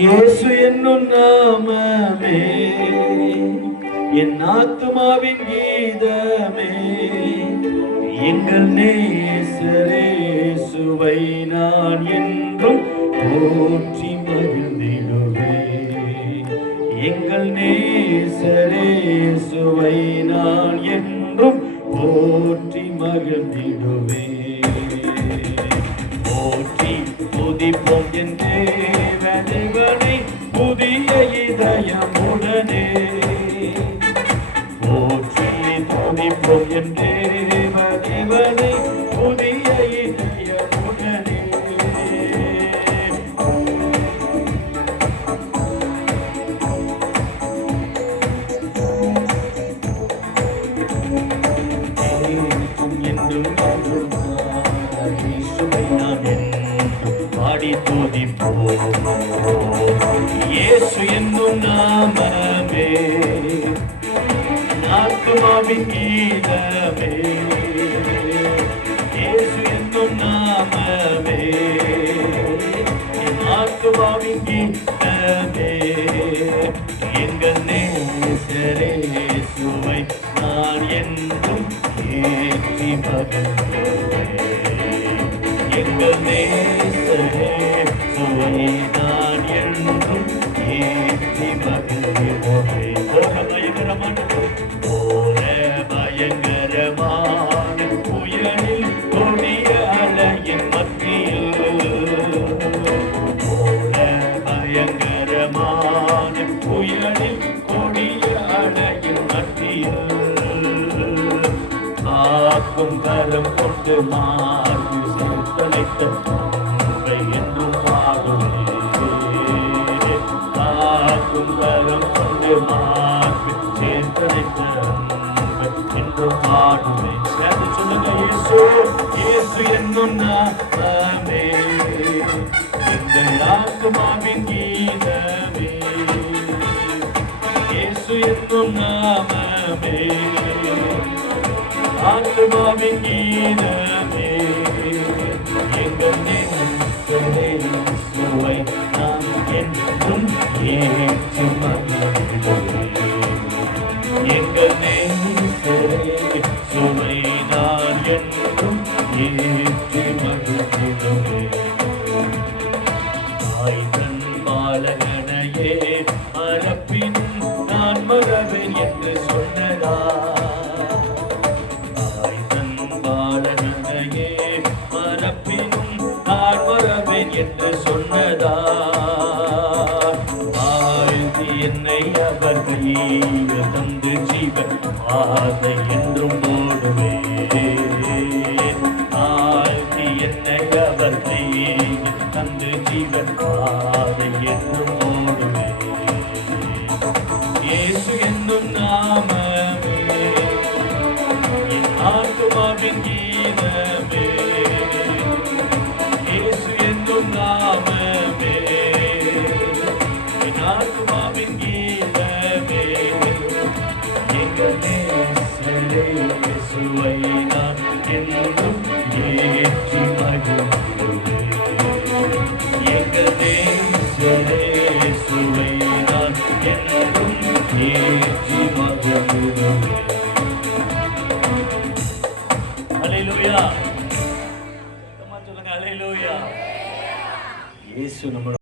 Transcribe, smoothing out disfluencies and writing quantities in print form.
இயேசு என்னும் நாமமே என் ஆத்துமாவின் கீதமே. எங்கள் நேசரேசுவை நான் என்றும் போற்றி மகிழ்ந்திடுவேன். எங்கள் நேசரேசுவை நான் என்றும் போற்றி மகிழ்ந்திடுவேன். போற்றி துதிப்போம் என் தேவனை புதிய இதயமுடனே. போற்றி துதிப்போம் என் தேவனை புதிய இதயமுடனே. பாடி துதிப்போம் இயேசு என்னும் நாமமே ஆத்துமாவின் கீதமே. இயேசு என்னும் நாமமே ஆத்துமாவின் கீதமே. எங்கள் நேசரேசுவை நான் என்றும் ஏற்றி மகிழ்ந்திடுவேன். எங்கள் நேசரேசுவை நான் என்றும் ஏற்றி மகிழ்ந்திடுவேன். பயங்கரமான புயலில் கொடிய அலையின் மத்தியில், பயங்கரமான புயலில் கொடிய அலையின் மத்தியில் காக்கும் கரம் கொண்டு மார்பு சேர்த்தழைத்த அன்பை என்றும் பாடுவேன். காக்கும் கரம் கொண்டு மார்பு சேர்த்தழைத்த அன்பை என்றும் பாடுவேன். சேர்ந்து சொல்லுங்க இயேசு. இயேசு என்னும் நாமமே எங்கள் ஆத்துமாவின் கீதமே. இயேசு என்னும் நாமமே ஆத்துமாவின் கீதமே. எங்கள் நேசரேசுவை நான் என்றும் ஏற்றி மகிழ்ந்திடுவேன். எங்கள் நேசரேசுவை நான் என்றும் ஏற்றி மகிழ்ந்திடுவேன். தாய் தன் பாலகனையே மறப்பின் நான் மறவேன் என்று சொன்னதா. என்று சொன்னதா. ஆழ்த்தி என்னை அவர் கையில் தந்து ஜீவன் பாதை என்றும் ஓடுவேன். ஆழ்த்தி என்னை அவர் கையில் தந்து ஜீவன் பாதை என்றும் ஓடுவேன். இயேசு என்னும் நாமமே என் ஆத்துமாவின் கீதமே. நாமமே என் ஆத்துமாவின் கீதமே. எங்கள் நேசரேசுவை நான் என்றும் ஏற்றி மகிழ்ந்திடுவேன். எங்கள் நேசரேசுவை நான் என்றும் ஏற்றி மகிழ்ந்திடுவேன். அல்லேலூயா. சொல்லுங்க அல்லேலூயா. இயேசு நம்ம